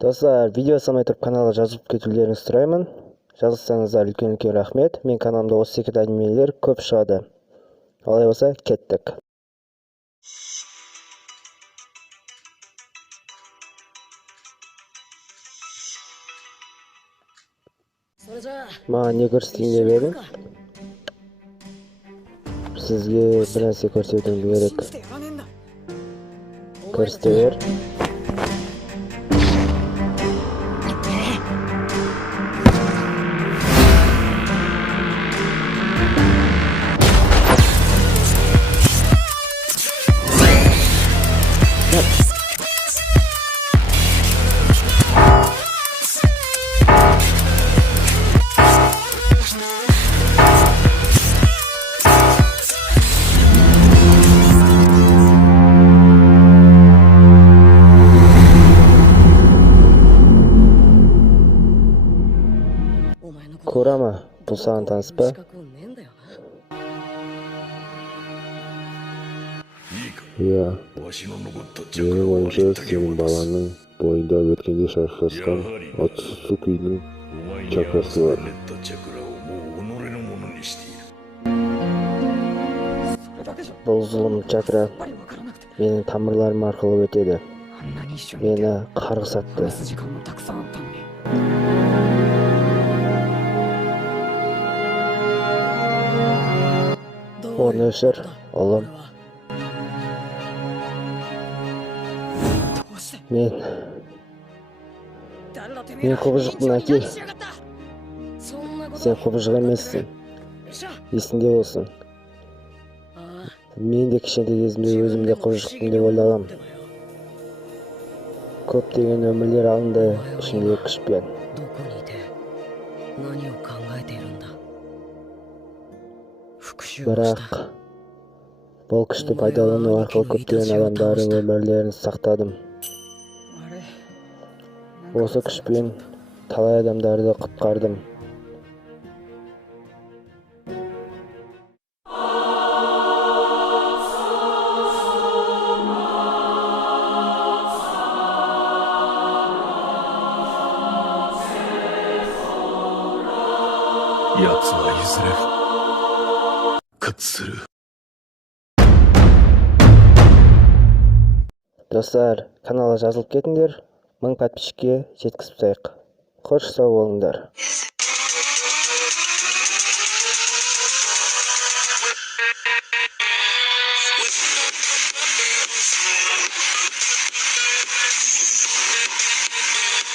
Достар, видео салмай тұрып каналға жазылып кетулеріңізді сұраймын. Жазылсаңыздар үлкен рахмет. Мен каналымда осы секілді әңгімелер көп шығады. Олай болса, кеттік. Маған не көрсетейін деп едің? Сізге бір нәрсе көрсетуім керек. Көрсете бер. Kurama, бұл саған таныс па? Иә, менің ойымша сенің баланың бойында өткенде шайқасқан отсыз күйдің чакрасы бар. Бұл зұлым чакра менің тамырларым арқылы өтеді. Мені қарғыс атты. Оны өшір, ұлым. Мен құбыжықпын, әке. Сен құбыжық емессің. Есіңде болсын. Мен де кішкентай кезімде өзімде құбыжықпын деп ойлағам. Көптеген өмірлер алынды, ішімдегі күшпен. Бірақ бұл күшті пайдалану арқылы көптеген адамдардың өмірлерін сақтадым. Осы күшпен талай адамдарды құтқардым. Достар, каналға жазылып кетіңдер. 1000 подписчикке жеткізіп тастайық. Қош сау болыңдар.